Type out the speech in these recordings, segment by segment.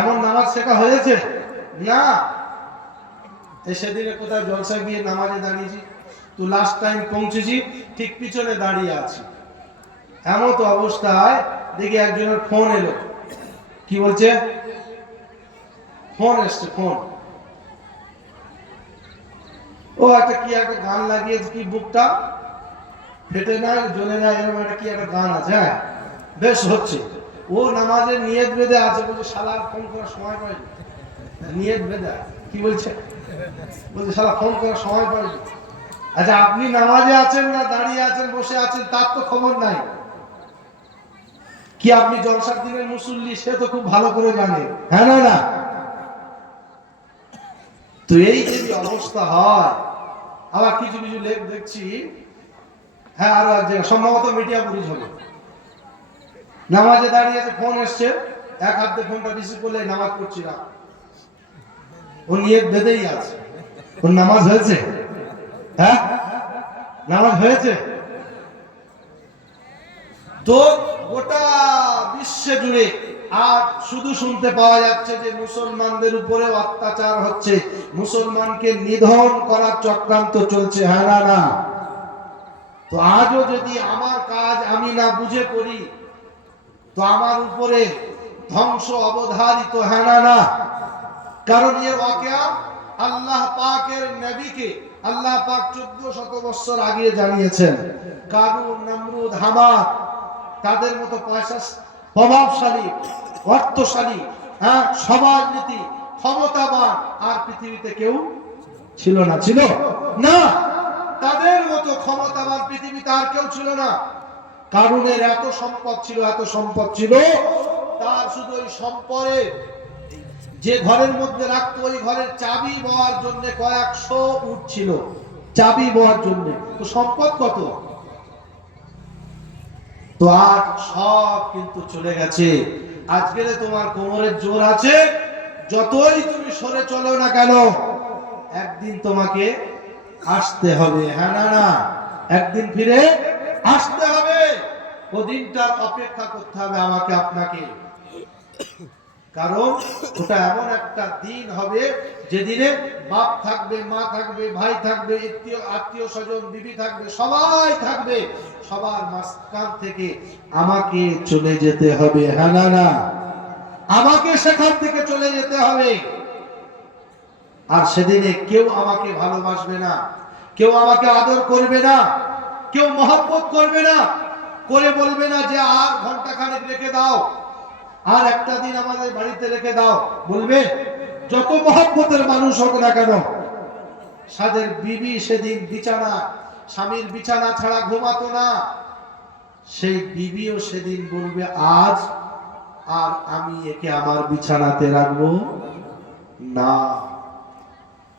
এমন নামাজ শেখা হয়েছে না। সেদিনে কোথায় জলসা গিয়ে নামাজে দাঁড়িয়েছি, তো লাস্ট টাইম পৌঁছেছি, ঠিক পিছনে দাঁড়িয়ে আছি। এমন তো অবস্থায় দেখি একজনের ফোন এলো। কি বলছে? ফোন এসছে, ফোন। ও একটা গান লাগিয়েছে, কি বুকটা ফেটে না জ্বলে না, এরকম একটা কি একটা গান আছে। হ্যাঁ, বেশ হচ্ছে। ও নামাজের নিয়ত বেঁধে আছে, বলছে শালা ফোন করার সময় পাইনি। নিয়ত বেঁধে কি বলছে? বলছে শালা ফোন করার সময় পাইনি। আচ্ছা, আপনি নামাজে আছেন না দাঁড়িয়ে আছেন, বসে আছেন, তার তো খবর নাই। কি আপনি জলসার দিনের মুসল্লি, সে তো খুব ভালো করে জানে। হ্যাঁ না না? তো এই যদি অবস্থা হয়, আবার কিছু কিছু লেখ দেখছি, হ্যাঁ আরো এক জায়গায় সম্ভবত মিডিয়া পুলিশ হবে, নামাজে দাঁড়িয়ে আছে, ফোন এসছে, এক হাতে ফোনটা রিসিভ করলে নামাজ পড়ছি না। ও নিয়ত বেঁধেই আছে। ওর নামাজ হয়েছে? হ্যাঁ, নামাজ হয়েছে? তো গোটা বিশ্বে জুড়ে আর শুধু শুনতে পাওয়া যাচ্ছে যে মুসলমানদের উপরে অত্যাচার হচ্ছে, মুসলমানকে নিধন করার চক্রান্ত চলছে। হ্যাঁ না না? তো আজও যদি আমার কাজ আমি না বুঝে করি, তো আমার উপরে ধ্বংস অবধারিত। হ্যাঁ না না? কারণ এর ওয়াকিয়া আল্লাহ পাকের নবীকে আল্লাহ পাক 1400 বছর আগে জানিয়েছেন। কারুন, নমরুদ, হামাদ, তাদের মতো পয়সা প্রভাবশালী, অর্থশালী, হ্যাঁ, সমাজনীতি ক্ষমতাবান আর পৃথিবীতে কেউ ছিল না। ছিল না? তাদের মতো ক্ষমতাবান পৃথিবীতে আর কেউ ছিল না। কারুনের এত সম্পদ ছিল, এত সম্পদ ছিল, তার শুধু ওই সম্পদে যে ঘরের মধ্যে রাখতো, ওই ঘরের চাবি বওয়ার জন্য কয়েকশো উট ছিল, চাবি বওয়ার জন্য। তো সম্পদ কত! তো আজ সব কিন্তু চলে গেছে। আজকে তোমার কোমরের জোর আছে, যতই তুমি সরে চলো না কেন, একদিন তোমাকে আসতে হবে। হ্যাঁ না না? একদিন ফিরে আসতে হবে। ওদিনটার অপেক্ষা করতে হবে আমাকে, আপনাকে। কারণ ওটা এমন একটা দিন হবে যেদিনে বাপ থাকবে, মা থাকবে, ভাই থাকবে, আত্মীয় স্বজন, বিবি থাকবে, সবাই থাকবে। সবার মাঝখান থেকে আমাকে চলে যেতে হবে। হ্যাঁ না না? আমাকে সেখান থেকে চলে যেতে হবে। আর সেদিনে কেউ আমাকে ভালোবাসবে না, কেউ আমাকে আদর করবে না, কেউ মহব্বত করবে না, করে বলবে না যে আর ঘন্টাখানেক রেখে দাও, আর একটা দিন আমাদের বাড়িতে রেখে দাও। বলবে যত মহব্বতের মানুষ হোক না কেন, সাদের বিবি সেদিন বিছানা, স্বামীর বিছানা ছাড়া ঘুমাতো না, সেই বিবিও সেদিন বলবে আজ আর আমি একে আমার বিছানাতে রাখবো না।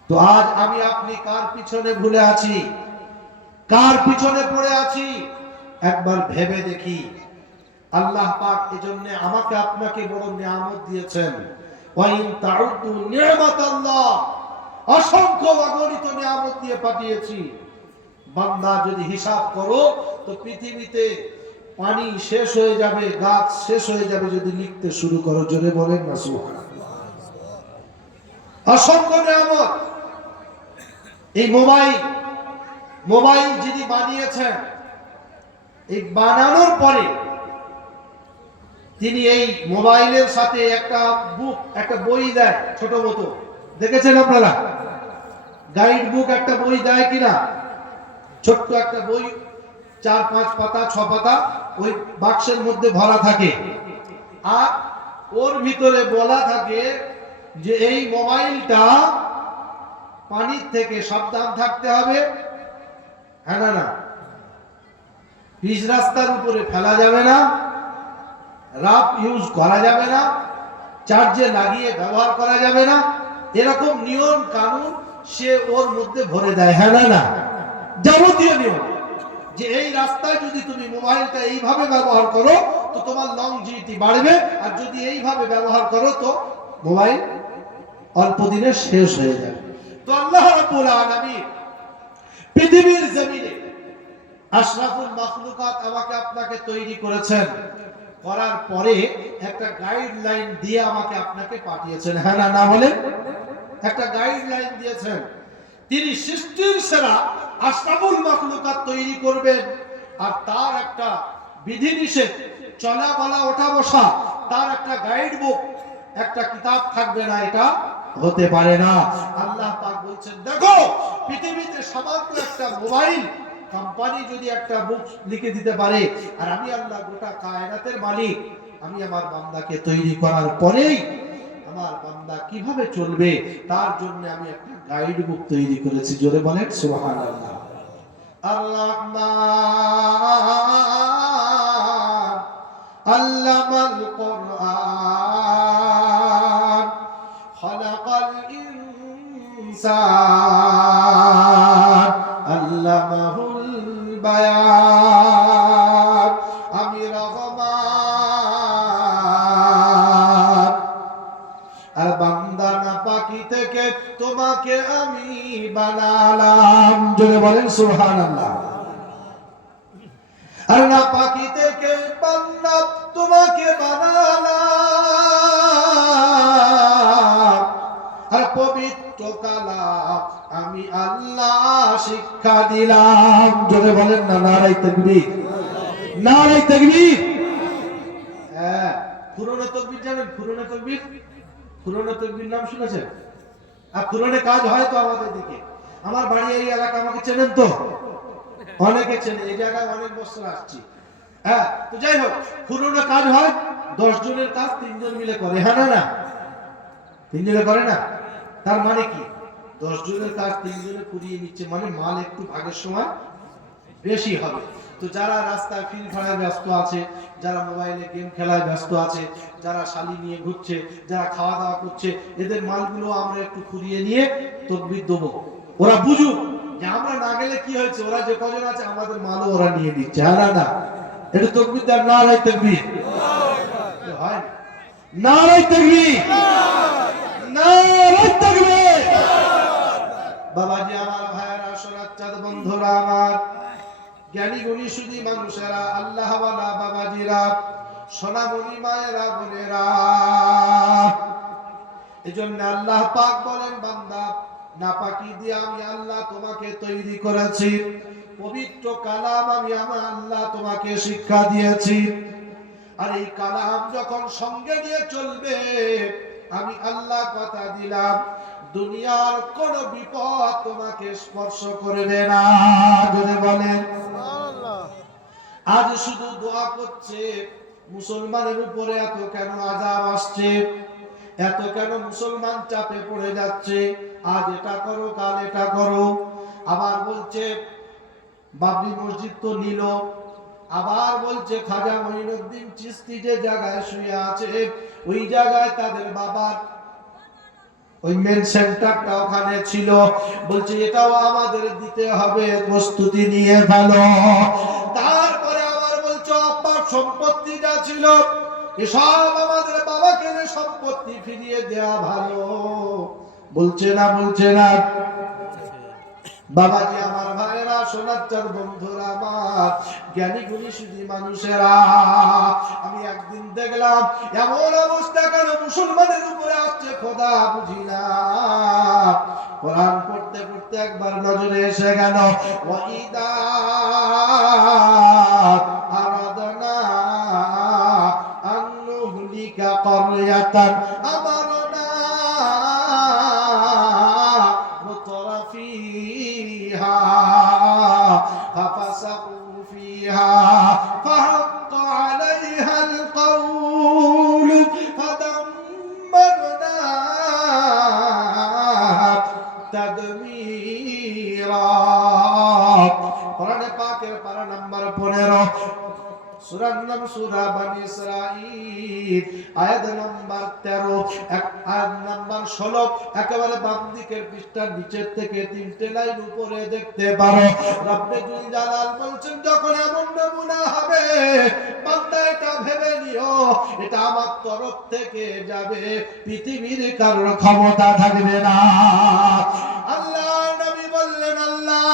তো আজ আমি আপনি কার পিছনে ভুলে আছি, কার পিছনে পড়ে আছি, একবার ভেবে দেখি। আল্লাহ পাক এজন্য আমাকে আপনাকে বড় নিয়ামত দিয়েছেন। ওয়াইন তাউদু নিয়ামাতাল্লাহ, অসংখ্য অগণিত নিয়ামত দিয়ে পাঠিয়েছি। বান্দা যদি হিসাব করো, তো পৃথিবীতে পানি শেষ হয়ে যাবে, গাছ শেষ হয়ে যাবে যদি লিখতে শুরু করো। জোরে বলেন না সুবহানাল্লাহ। অসংখ্য নিয়ামত। এই মোবাইল যিনি বানিয়েছেন, এই বানানোর পরে তিনি এই মোবাইলের সাথে একটা বুক, একটা বই দেয় ছোট মতো, দেখেছেন আপনারা? গাইড বুক একটা বই দেয় কিনা? ছোট্ট একটা বই, 4-5 পাতা 6 পাতা, ওই বাক্সের মধ্যে ভরা থাকে। আর ওর ভিতরে বলা থাকে যে এই মোবাইলটা পানির থেকে সাবধান থাকতে হবে। হ্যাঁ না না? পিচ রাস্তার উপরে ফেলা যাবে না, রাফ ইউজ করা যাবে না, চার্জে লাগিয়ে ব্যবহার করা যাবে না, এরকম নিয়ম কানুন সে ওর মধ্যে ভরে দেয়। হ্যাঁ না না? যাবতীয় নিয়ম, যে এই রাস্তায় যদি তুমি মোবাইলটা এইভাবে ব্যবহার করো তো তোমার লংজিভিটি বাড়বে, আর যদি এইভাবে ব্যবহার করো তো মোবাইল অল্প দিনে শেষ হয়ে যাবে। তো আল্লাহ রাব্বুল আলামিন পৃথিবীর জমিনে আশরাফুল মাখলুকাত আমাকে আপনাকে তৈরি করেছেন। করার পরে একটা গাইডলাইন দিয়ে আমাকে আপনাকে পাঠিয়েছেন, হ্যাঁ না না বলেন? একটা গাইডলাইন দিয়েছেন। তিনি সৃষ্টির সেরা আশরাফুল মাখলুকাত তৈরি করবেন, আর তার একটা বিধিনিষেধ, চলা বলা ওঠা বসা, তার একটা গাইড বুক, একটা কিতাব থাকবে না, এটা হতে পারে না। আল্লাহ পাক বলছেন, দেখো পৃথিবীতে সামান্য একটা মোবাইল কোম্পানি যদি একটা বুক লিখে দিতে পারে, আর আমি আল্লাহ গোটা কায়নাতের মালিক, আমি আমার বান্দাকে তৈরি করার পরেই আমার বান্দা কিভাবে চলবে তার জন্য আমি একটা গাইড বুক তৈরি করেছি। জোরে বলেন সুবহানাল্লাহ। আল্লাহ আল্লামাল কুরআন খালাকাল ইনসান আল্লামাহুল বায়ান। আমি রহমান, আর বান্দা নাপাকি থেকে তোমাকে আমি বানালাম। জোরে বলেন সুবহানাল্লাহ। আর নাপাকি থেকে বান্দা তোমাকে বানালাম, আর পবিত্র কালাম আমি আল্লাহ শিক্ষা দিলাম। জোরে বলেন না নারায়ে তাকবীর, নারায়ে তাকবীর। হ্যাঁ, পুরনো তাকবীর জানেন? পুরনো তাকবীর, পুরনো তাকবীর নাম শুনেছেন? আর পুরনো কাজ হয় তো আমাদের দিকে, আমার বাড়ি এই এলাকা, আমাকে চেনেন তো? অনেকে চেনে, এই জায়গায় অনেক বছর আসছি। হ্যাঁ, তো যাই হোক, পুরনো কাজ হয় 10 জনের কাজ 3 জন মিলে করে, হ্যাঁ না না? 3 জনে করে না? তার মানে কি 10 জনের কাজ 3 জনে করিয়ে নিচ্ছে, মানে মাল একটু ভাগের সময় বেশি হবে। তো যারা রাস্তায় ফিল ফাড়ায় ব্যস্ত আছে, যারা মোবাইলে গেম খেলায় ব্যস্ত আছে, যারা শালি নিয়ে ঘুরছে, যারা খাওয়া দাওয়া করছে, এদের মালগুলো আমরা একটু কুড়িয়ে নিয়ে তাকবীর দেবো। ওরা বুঝুক যে আমরা না গেলে কি হয়েছে, ওরা যে কজন আছে আমাদের মালও ওরা নিয়ে নিচ্ছে, হ্যাঁ না না? এটা তাকবীর দেন, নারায়ে তাকবীর। হয় নারায়ে তাকবীর, নারায়ে তাকবীর। বাবাজি আমার, ভাইয়েরা, সোনার চাঁদ বন্ধুরা আমার, জ্ঞানী গুণী সুধী মানুষেরা, আল্লাহ ওয়ালা বাবাজিরা, সোনামণি মায়েরা, বোনেরা, এজন্য আল্লাহ পাক বলেন, বান্দা নাপাকি দিয়ে আমি আল্লাহ তোমাকে তৈরি করেছি, পবিত্র কালাম আমি আমার আল্লাহ তোমাকে শিক্ষা দিয়েছি। আর এই কালাম যখন সঙ্গে নিয়ে চলবে, আমি আল্লাহ কথা দিলাম দুনিয়ার কোন বিপদ তোমাকে স্পর্শ করবে না। যদি বলেন আজ শুধু দোয়া করছে, মুসলমানের উপরে এত কেন আযাব আসছে, এত কেন মুসলমান চাপে পড়ে যাচ্ছে, আজ এটা করো কাল এটা করো। আবার বলছে বাবরি মসজিদ তো নিল, আবার বলছে খাজা মঈনুদ্দিন চিশতি যে জায়গায় শুয়ে আছে ওই জায়গায় তাদের বাবার ওই মেন সেন্টারটা ওখানে ছিল, বলছে এটাও আমাদের দিতে হবে, প্রস্তুতি নিয়ে ভালো। তারপরে আবার বলছে আব্বার সম্পত্তি যা ছিল এসব আমাদের বাবাকে সম্পত্তি ফিরিয়ে দেওয়া ভালো। বলছে না, বলছে না? বাবাজি আমার, ভাইরা, সোনার চাঁদ বন্ধুরা আমার, জ্ঞানী গুণী সুধী মানুষেরা, আমি একদিন দেখলাম এমন অবস্থা কেন মুসলমানের উপরে আসছে খোদা বুঝি না। কোরআন পড়তে পড়তে একবার নজরে এসে গেল, ওয়াইদা আরাদনা আন নুহলিকা ক্বরয়াতান আমারনা মুতরাফিহা ফাফাসাকু ফিহা ফাহাক্ক আলাইহাল কওল ফাদাম্মারনা তাদমীরা। কোরআনে পাকের পারা নাম্বার 15, সূরার নাম সূরা বনী ইসরাঈল, আয়াত নাম্বার 13, আয়াত নাম্বার 16, একেবারে বাম দিকের পৃষ্ঠার নিচের থেকে 3টে লাইন উপরে দেখতে পারো। রব্বে জুল জালাল বলছেন, যখন এমন নমুনা হবে বান্দা এটা ভেবে নিও এটা আমার তরফ থেকে যাবে, পৃথিবীর কারোর ক্ষমতা থাকবে না। আল্লাহ নবী বললেন, আল্লাহ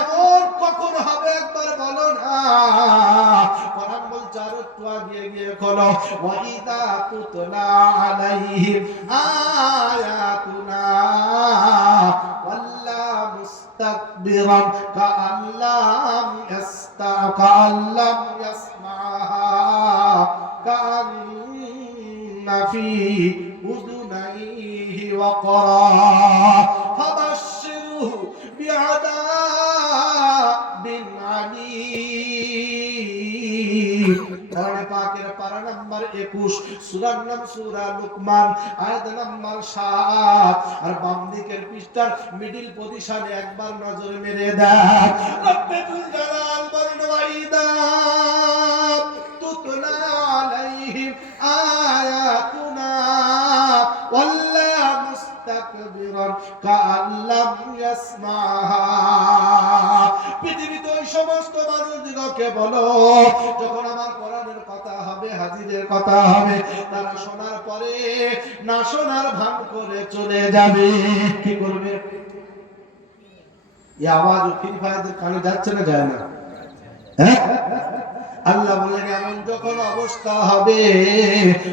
এমন কখন হবে একবার বলো না। কোরআন বলছে আরো খোলো ওয়াইদা তুতলা আলাইহিম আয়াতুনা ওয়াল্লা মুস্তাকবিরান কাআল্লাম ইয়াসমাহা কাআন্না ফি উযুনাইহি ওয়াকরা ফাবাশশিরহু বিআযাবিন আলীম। কোরআন পাকের পারা নাম্বার 21, সূরার নাম সূরা লুকমান, আয়াত নাম্বার 7। আর বাম দিকের পৃষ্ঠার মিডল পজিশনে একবার নজর মেরে দেখ। রব্বুল জালাল বলেন ওয়াইদা তুতলা আলাইহিম আয়াতুনা ওয়াল্লা মুস্তাকবিরান কাআল্লাম ইয়াসমাহা। পৃথিবীতে ওই সমস্ত মানুষদিগকে বলো, যখন আমার কোরআনের কথা হবে, হাজিরের কথা হবে, তারা শোনার পরে না শোনার ভান করে চলে যাবে। কি করবে? এই আওয়াজ ফ্রি ফায়ারদের কানে যাচ্ছে না যায় না? হ্যাঁ, আল্লাহ বলেন এমন যখন অবস্থা হবে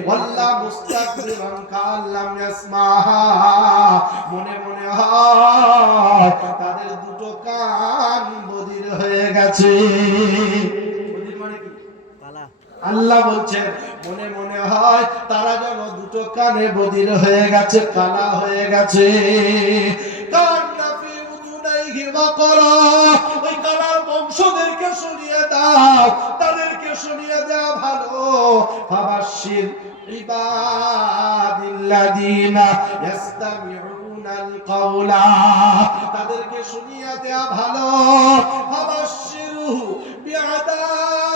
ওয়াল্লা মুস্তাকবিরান কাআল্লাম ইয়াসমাহা, মনে মনে হয় তাদের দুটো কান বধির হয়ে গেছে। বধির মানে কি? আল্লাহ বলছেন মনে মনে হয় তারা যেন দুটো কানে বধির হয়ে গেছে, কালা হয়ে গেছে। কান্না ফি উযুনাইহি ওয়াকরা, ওই কালার বংশদেরকে শুনিয়ে দাও, তাদেরকে শুনিয়ে দেওয়া ভালো। ফাবাশশির ইবাদিল্লাযিনা ইস্তামিউনাল কাওলা, তাদেরকে শুনিয়ে দেওয়া ভালো। ফাবাশশিরহু বিআযাবিন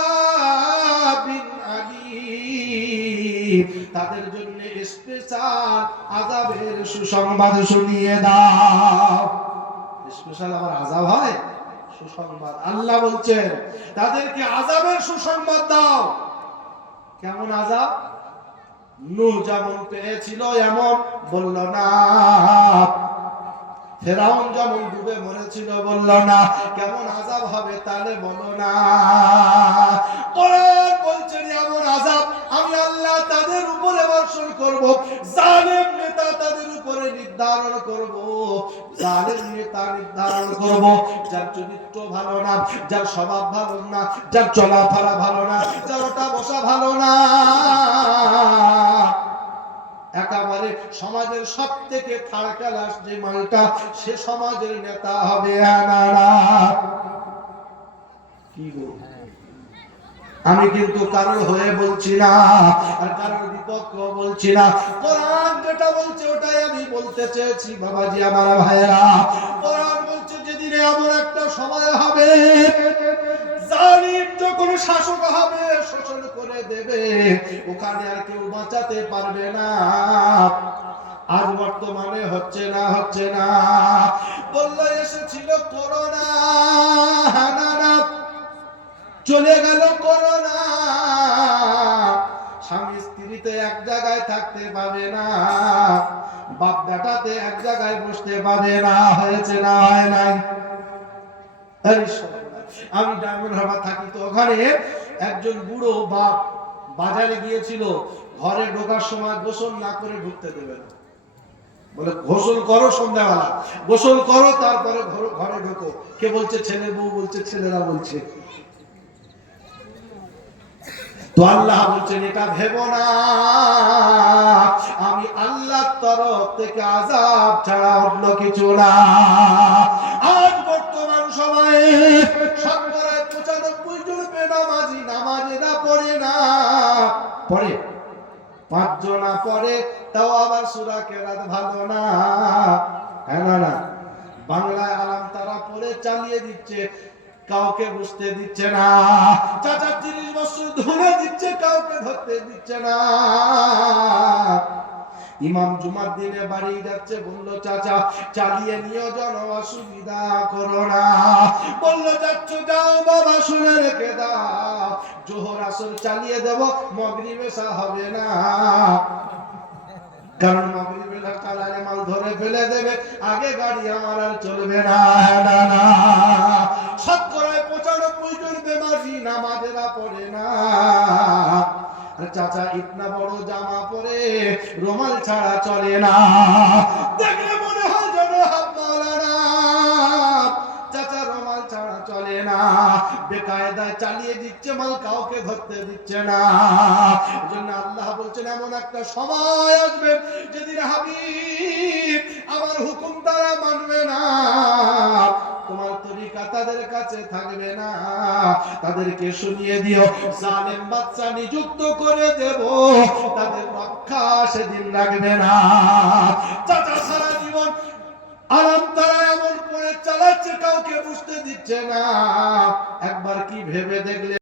আলীম, তাদের জন্য স্পেশাল আযাবের সুসংবাদ শুনিয়ে দাও। স্পেশাল আবার আযাব হয়, সুসংবাদ। আল্লাহ বলছেন তাদেরকে আযাবের সুসংবাদ দাও। কেমন আযাব? নূহ যেমন পেয়েছিল এমন বলল না, ফেরাউন যেমন ডুবে মরেছিল বলল না। কেমন আযাব হবে তাহলে বলো না। কোরআন বলছেন এমন আযাব আমি আল্লাহ তাদের উপরে বর্ষণ করব, জালেম নেতা তাদের উপরে নির্ধারণ করব। জালেম নেতা নির্ধারণ করব যার চরিত্র ভালো না, যার স্বভাব ভালো না, যার চলাফেরা ভালো না, যার ওঠা বসা ভালো না, একেবারে সমাজের সব থেকে থার্ড ক্লাস যে মালটা, সে সমাজের নেতা হবে। কি গো, আমি কিন্তু কারোর হয়ে বলছি না আর কারোর বিপক্ষ বলছি না। কোরআন যেটা বলছে ওটাই আমি বলতে চেয়েছি বাবাজি, আমার ভাইয়েরা। কোরআন বলছে যেদিন এমন একটা সময় হবে, জালিম যখন শাসক হবে, শোষণ করে দেবে, ওখানে আর কেউ বাঁচাতে পারবে না। আজ বর্তমানে হচ্ছে না, হচ্ছে না। বললো এসেছিল করোনা, না চলে গেল করোনা, স্বামী স্ত্রীতে এক জায়গায় থাকতে পাবে না, বাপ বেটাতে এক জায়গায় বসতে পাবে না। হয়েছে না হয় নাই? আমি ডায়মন্ড হারবার থাকি, তো ওখানে একজন বুড়ো বাপ বাজারে গিয়েছিল, ঘরে ঢোকার সময় গোসল না করে ঢুকতে দেবে না। বলে গোসল করো সন্ধ্যাবেলা, গোসল করো তারপরে ঘরে ঢোকো। কে বলছে? ছেলে বউ বলছে, ছেলেরা বলছে। তো আল্লাহ বলছেন এটা ভেবো না, আমি আল্লাহর তরফ থেকে আযাব ছাড়া অন্য কিছু না। আজ বর্তমান সময়ে শতকরা 95 জন বেনামাজি নামাজেরা পড়ে না, পড়ে 5 জনা পড়ে, তাও আবার সূরা কেরাত ভালো না। হ্যাঁ না, বাংলায় আলাম তারা পড়ে চালিয়ে দিচ্ছে, কাউকে বুঝতে দিচ্ছে না। চাচা 30 বছর ধরে দিচ্ছে, কাউকে ধরতে দিচ্ছে না। ইমাম জুমার দিনে বাড়ি যাচ্ছে, বললো চাচা চালিয়ে নিও, যেন অসুবিধা করো না। বললো যাচ্ছ যাও বাবা, শুনে রেখে দাও, জোহর আসর চালিয়ে দেব, মাগরিব এশা হবে না। কারণ মাগরিব এশা কালারে মাল ধরে ফেলে দেবে, আগে গাড়ি আমার আর চলবে না। শতকরা 95 জন বেনামাজি নামাজেরা পড়ে না। চাচা ইতনা বড় জামা পরে রুমাল ছাড়া চলে না, দেখলে মনে হয় যেন হাবমাওলানা। চাচা রুমাল ছাড়া চলে না, বেকায়দায় চালিয়ে দিচ্ছে মাল, কাউকে ধরতে দিচ্ছে না। এজন্য আল্লাহ বলছেন এমন একটা সময় আসবে যেদিন হাবিব আমার হুকুম তারা মানবে না, তোমার তরিকা তাদের কাছে থাকবে না, তাদেরকে শুনিয়ে দিও জালেম বাদশা নিযুক্ত করে দেব, তাদের রক্ষা সেদিন লাগবে না। চাচা সারা জীবন আরাম তারা এমন করে চালাচ্ছে, কাউকে বুঝতে দিচ্ছে না। একবার কি ভেবে দেখলে